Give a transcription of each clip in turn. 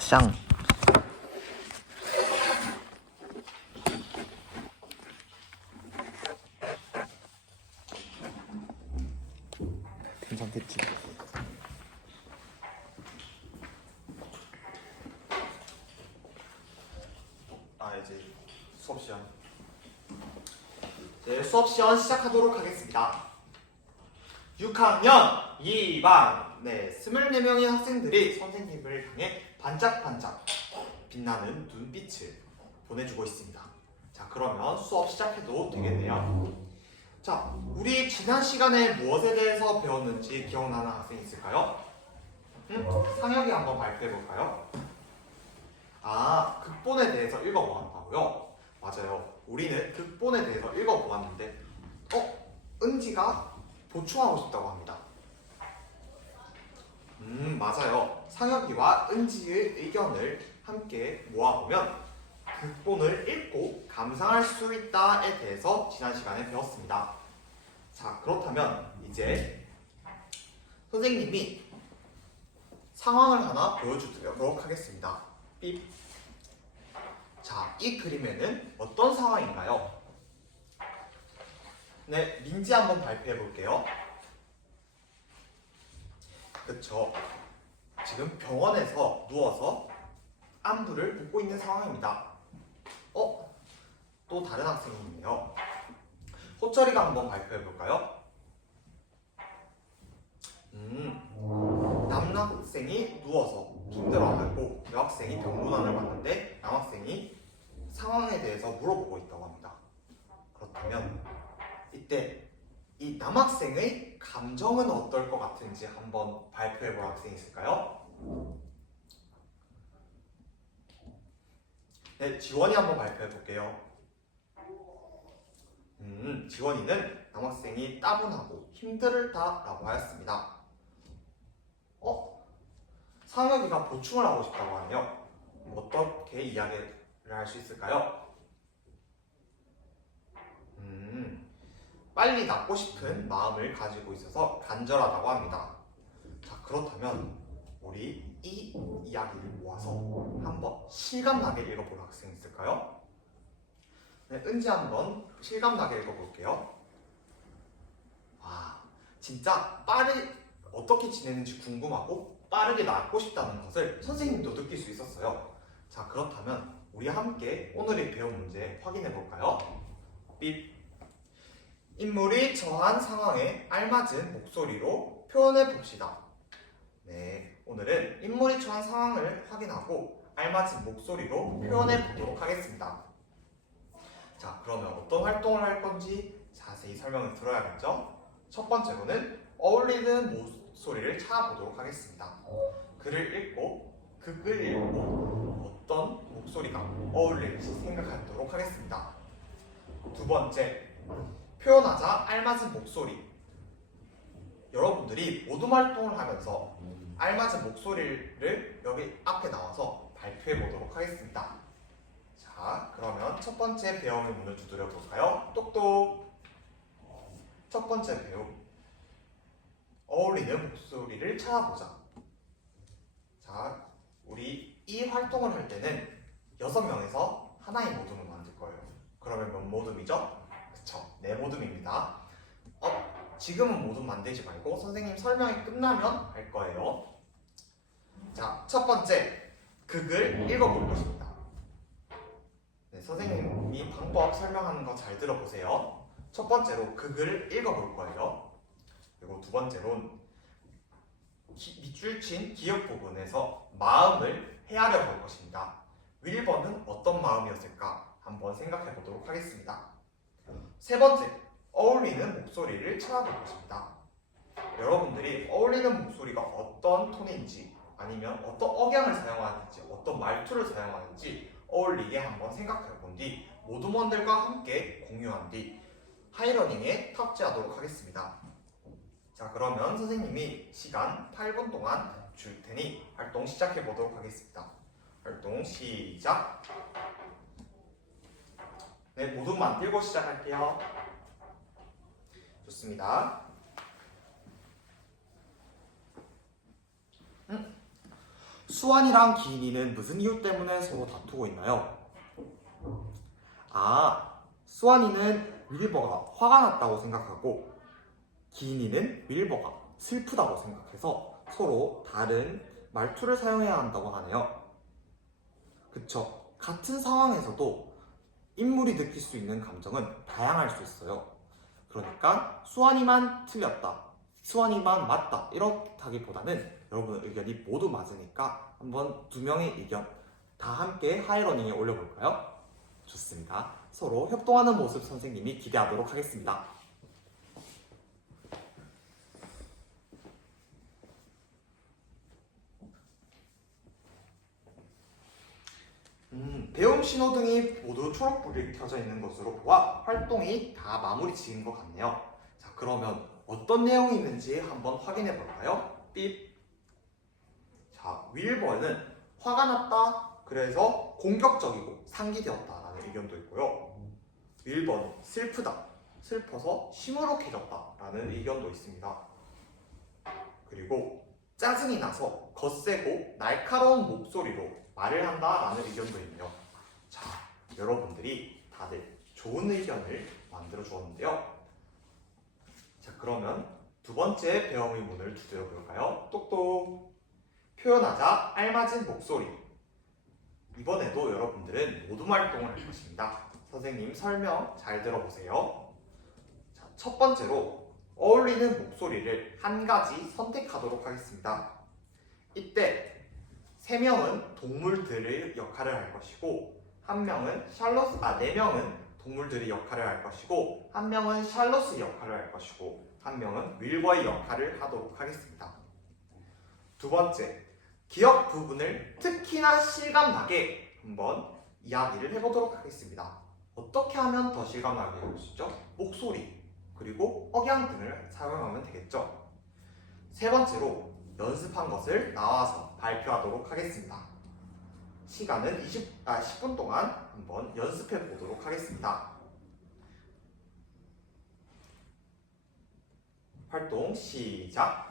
쌍. 괜찮겠지. 이제 수업 시간. 이제 수업 시간 시작하도록 하겠습니다. 6학년 2반 24명의 학생들이 선생님을 향해 반짝반짝 빛나는 눈빛을 보내주고 있습니다. 자, 그러면 수업 시작해도 되겠네요. 자, 우리 지난 시간에 무엇에 대해서 배웠는지 기억나는 학생 있을까요? 상혁이 한번 발표해볼까요? 극본에 대해서 읽어보았다고요? 맞아요. 우리는 극본에 대해서 읽어보았는데 은지가 보충하고 싶다고 합니다. 맞아요. 상혁이와 은지의 의견을 함께 모아보면 극본을 읽고 감상할 수 있다에 대해서 지난 시간에 배웠습니다. 자, 그렇다면 이제 선생님이 상황을 하나 보여주도록 하겠습니다. 삐. 자, 이 그림에는 어떤 상황인가요? 네, 민지 한번 발표해 볼게요. 그쵸. 지금 병원에서 누워서 안부를 묻고 있는 상황입니다. 또 다른 학생이 있네요. 호철이가 한번 발표해 볼까요? 남학생이 누워서 힘들어하고 여학생이 병문안을 왔는데 남학생이 상황에 대해서 물어보고 있다고 합니다. 그렇다면 이때 이 남학생의 감정은 어떨 것 같은지 한번 발표해 볼 학생이 있을까요? 네, 지원이 한번 발표해 볼게요. 지원이는 남학생이 따분하고 힘들다라고 하였습니다. 상혁이가 보충을 하고 싶다고 하네요. 어떻게 이야기를 할 수 있을까요? 빨리 낫고 싶은 마음을 가지고 있어서 간절하다고 합니다. 자, 그렇다면 우리 이 이야기를 모아서 한번 실감나게 읽어볼 학생 있을까요? 네, 은지 한번 실감나게 읽어볼게요. 진짜 어떻게 지내는지 궁금하고 빠르게 낫고 싶다는 것을 선생님도 느낄 수 있었어요. 자, 그렇다면 우리 함께 오늘의 배운 문제 확인해 볼까요? 삐. 인물이 처한 상황에 알맞은 목소리로 표현해 봅시다. 네, 오늘은 인물이 처한 상황을 확인하고 알맞은 목소리로 표현해 보도록 하겠습니다. 자, 그러면 어떤 활동을 할 건지 자세히 설명을 들어야겠죠? 첫 번째로는 어울리는 목소리를 찾아보도록 하겠습니다. 극을 읽고 어떤 목소리가 어울릴지 생각하도록 하겠습니다. 두 번째, 표현하자 알맞은 목소리. 여러분들이 모둠 활동을 하면서 알맞은 목소리를 여기 앞에 나와서 발표해 보도록 하겠습니다. 자, 그러면 첫 번째 배움의 문을 두드려 볼까요? 똑똑. 첫 번째 배움. 어울리는 목소리를 찾아보자. 자, 우리 이 활동을 할 때는 6명에서 하나의 모둠을 만들 거예요. 그러면 몇 모둠이죠? 그쵸, 4모둠입니다. 지금은 모둠 만들지 말고 선생님 설명이 끝나면 할 거예요. 자, 첫 번째, 극을 읽어볼 것입니다. 네, 선생님이 방법 설명하는 거 잘 들어보세요. 첫 번째로 극을 읽어볼 거예요. 그리고 두 번째로는 밑줄 친 기억 부분에서 마음을 헤아려 볼 것입니다. 윌번은 어떤 마음이었을까 한번 생각해 보도록 하겠습니다. 세 번째, 어울리는 목소리를 찾아볼 것입니다. 여러분들이 어울리는 목소리가 어떤 톤인지 아니면 어떤 억양을 사용하는지 어떤 말투를 사용하는지 어울리게 한번 생각해 본 뒤 모둠원들과 함께 공유한 뒤 하이러닝에 탑재하도록 하겠습니다. 자, 그러면 선생님이 시간 8분 동안 줄 테니 활동 시작해 보도록 하겠습니다. 활동 시작. 네, 모둠 만들고 시작할게요. 좋습니다. 수완이랑 기인이는 무슨 이유 때문에 서로 다투고 있나요? 수완이는 윌버가 화가 났다고 생각하고 기인이는 윌버가 슬프다고 생각해서 서로 다른 말투를 사용해야 한다고 하네요. 그쵸? 같은 상황에서도 인물이 느낄 수 있는 감정은 다양할 수 있어요. 그러니까 수완이만 틀렸다, 수완이만 맞다 이렇다기보다는 여러분 의견이 모두 맞으니까 한번 두 명의 의견 다 함께 하이러닝에 올려볼까요? 좋습니다. 서로 협동하는 모습 선생님이 기대하도록 하겠습니다. 배움 신호등이 모두 초록불이 켜져 있는 것으로 보아 활동이 다 마무리 지은 것 같네요. 자, 그러면 어떤 내용이 있는지 한번 확인해 볼까요? 삐. 자, 윌버는 화가 났다, 그래서 공격적이고 상기되었다라는 의견도 있고요. 윌버는 슬프다, 슬퍼서 시무룩해졌다라는 의견도 있습니다. 그리고 짜증이 나서 거세고 날카로운 목소리로 말을 한다라는 의견도 있네요. 자, 여러분들이 다들 좋은 의견을 만들어 주었는데요. 자, 그러면 두 번째 배움 의문을 두드려 볼까요? 똑똑. 표현하자 알맞은 목소리. 이번에도 여러분들은 모둠 활동을 할 것입니다. 선생님 설명 잘 들어보세요. 자, 첫 번째로 어울리는 목소리를 한 가지 선택하도록 하겠습니다. 이때 세 명은 동물들의 역할을 할 것이고 네 명은 동물들의 역할을 할 것이고 한 명은 샬롯의 역할을 할 것이고 한 명은 윌버의 역할을 하도록 하겠습니다. 두 번째, 기억 부분을 특히나 실감나게 한번 이야기를 해보도록 하겠습니다. 어떻게 하면 더 실감나게 할 수 있죠? 목소리, 그리고 억양 등을 사용하면 되겠죠. 세 번째로 연습한 것을 나와서 발표하도록 하겠습니다. 시간은 10분 동안 한번 연습해 보도록 하겠습니다. 활동 시작!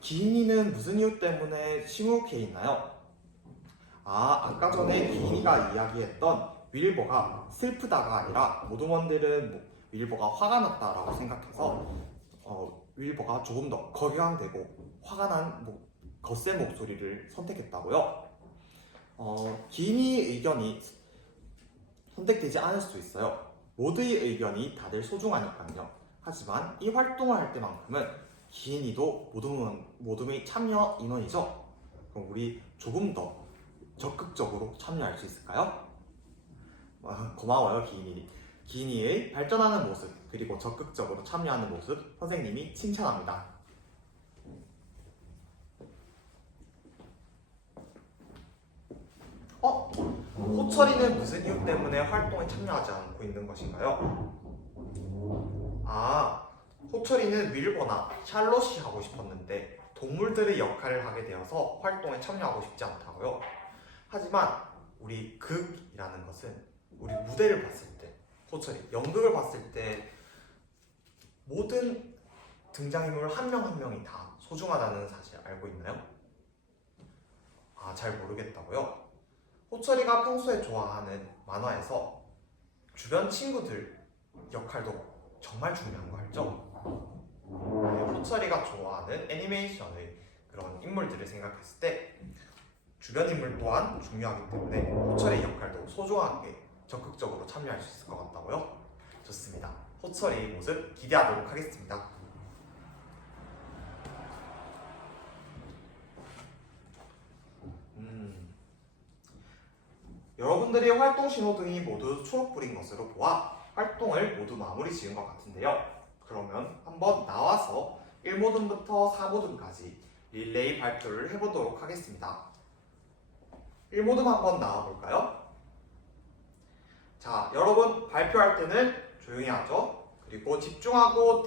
기인이는 무슨 이유 때문에 시무룩해 있나요? 아까 전에 기인이가 이야기했던 윌버가 슬프다가 아니라 모둠원들은 윌버가 화가 났다라고 생각해서 윌버가 조금 더 격양되고 화가 난 거센 목소리를 선택했다고요? 기인이의 의견이 선택되지 않을 수 있어요. 모두의 의견이 다들 소중하니까요. 하지만 이 활동을 할 때만큼은 기인이도 모둠의 참여 인원이죠. 그럼 우리 조금 더 적극적으로 참여할 수 있을까요? 고마워요, 기인이. 기인이의 발전하는 모습 그리고 적극적으로 참여하는 모습 선생님이 칭찬합니다. 호철이는 무슨 이유 때문에 활동에 참여하지 않고 있는 것인가요? 호철이는 윌버나 샬롯이 하고 싶었는데 동물들의 역할을 하게 되어서 활동에 참여하고 싶지 않다고요. 하지만 우리 극이라는 것은 우리 무대를 봤을 때, 호철이 연극을 봤을 때 모든 등장인물 한 명 한 명이 다 소중하다는 사실 알고 있나요? 잘 모르겠다고요? 호철이가 평소에 좋아하는 만화에서 주변 친구들 역할도 정말 중요한 거 알죠? 호철이가 좋아하는 애니메이션의 그런 인물들을 생각했을 때 주변 인물 또한 중요하기 때문에 호철의 역할도 소중하게 적극적으로 참여할 수 있을 것 같다고요? 좋습니다. 호철이의 모습 기대하도록 하겠습니다. 여러분들의 활동 신호등이 모두 초록불인 것으로 보아 활동을 모두 마무리 지은 것 같은데요. 그러면 한번 나와서 1모둠부터 4모둠까지 릴레이 발표를 해보도록 하겠습니다. 1모둠 한번 나와볼까요? 자, 여러분 발표할 때는 조용히 하죠. 그리고 집중하고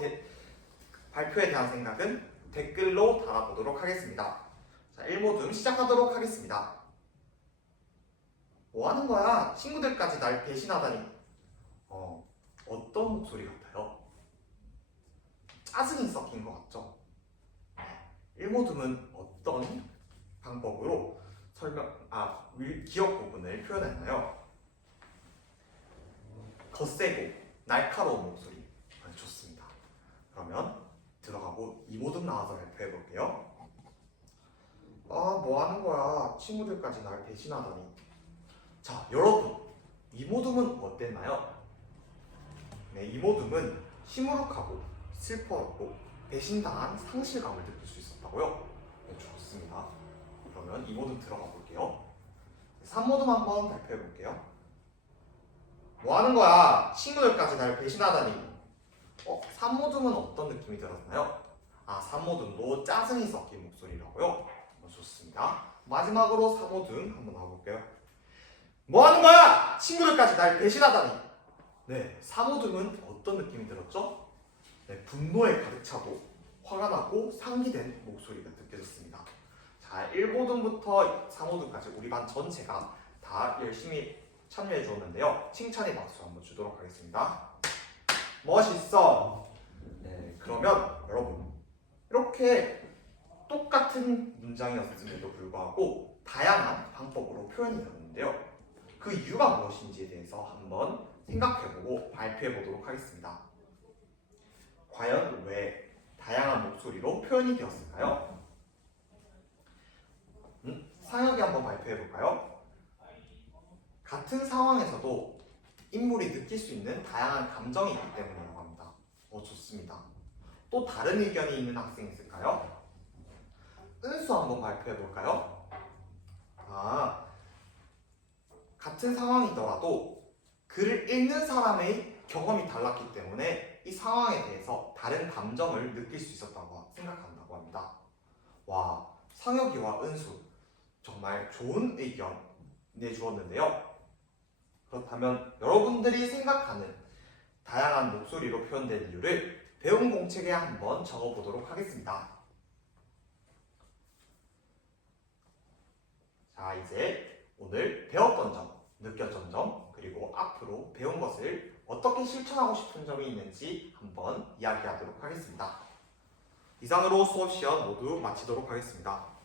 발표에 대한 생각은 댓글로 달아보도록 하겠습니다. 자, 1모둠 시작하도록 하겠습니다. 뭐 하는 거야? 친구들까지 날 배신하다니. 어떤 목소리 같아요? 짜증이 섞인 것 같죠? 1모듬은 어떤 방법으로 기억 부분을 표현했나요? 거세고 날카로운 목소리. 좋습니다. 그러면 들어가고 2모듬 나와서 발표해 볼게요. 뭐 하는 거야? 친구들까지 날 배신하다니. 자, 여러분, 2모듬은 어땠나요? 네, 2모듬은 시무룩하고 슬퍼하고 배신당한 상실감을 느낄 수 있었다고요? 네, 좋습니다. 그러면 2모듬 들어가 볼게요. 3모듬 한번 발표해 볼게요. 뭐 하는 거야? 친구들까지 날 배신하다니. 3모듬은 어떤 느낌이 들었나요? 3모듬도 짜증이 섞인 목소리라고요? 좋습니다. 마지막으로 4모듬 한번 나와볼게요. 뭐 하는 거야? 친구들까지 날 배신하다니. 네, 4모듬은 어떤 느낌이 들었죠? 네, 분노에 가득 차고 화가 나고 상기된 목소리가 느껴졌습니다. 자, 1모듬부터 4모듬까지 우리 반 전체가 다 열심히 참여해 주었는데요. 칭찬의 박수 한번 주도록 하겠습니다. 멋있어! 네, 그러면 여러분, 이렇게 똑같은 문장이었음에도 불구하고 다양한 방법으로 표현이 되었는데요. 그 이유가 무엇인지에 대해서 한번 생각해보고 발표해보도록 하겠습니다. 과연 왜 다양한 목소리로 표현이 되었을까요? 상혁이 한번 발표해볼까요? 같은 상황에서도 인물이 느낄 수 있는 다양한 감정이 있기 때문이라고 합니다. 좋습니다. 또 다른 의견이 있는 학생이 있을까요? 은수 한번 발표해볼까요? 같은 상황이더라도 글을 읽는 사람의 경험이 달랐기 때문에 이 상황에 대해서 다른 감정을 느낄 수 있었다고 생각한다고 합니다. 와, 상혁이와 은수 정말 좋은 의견 내주었는데요. 그렇다면 여러분들이 생각하는 다양한 목소리로 표현된 이유를 배움 공책에 한번 적어보도록 하겠습니다. 자, 이제 오늘 배웠던 점, 느꼈던 점, 그리고 앞으로 배운 것을 어떻게 실천하고 싶은 점이 있는지 한번 이야기하도록 하겠습니다. 이상으로 수업 시간 모두 마치도록 하겠습니다.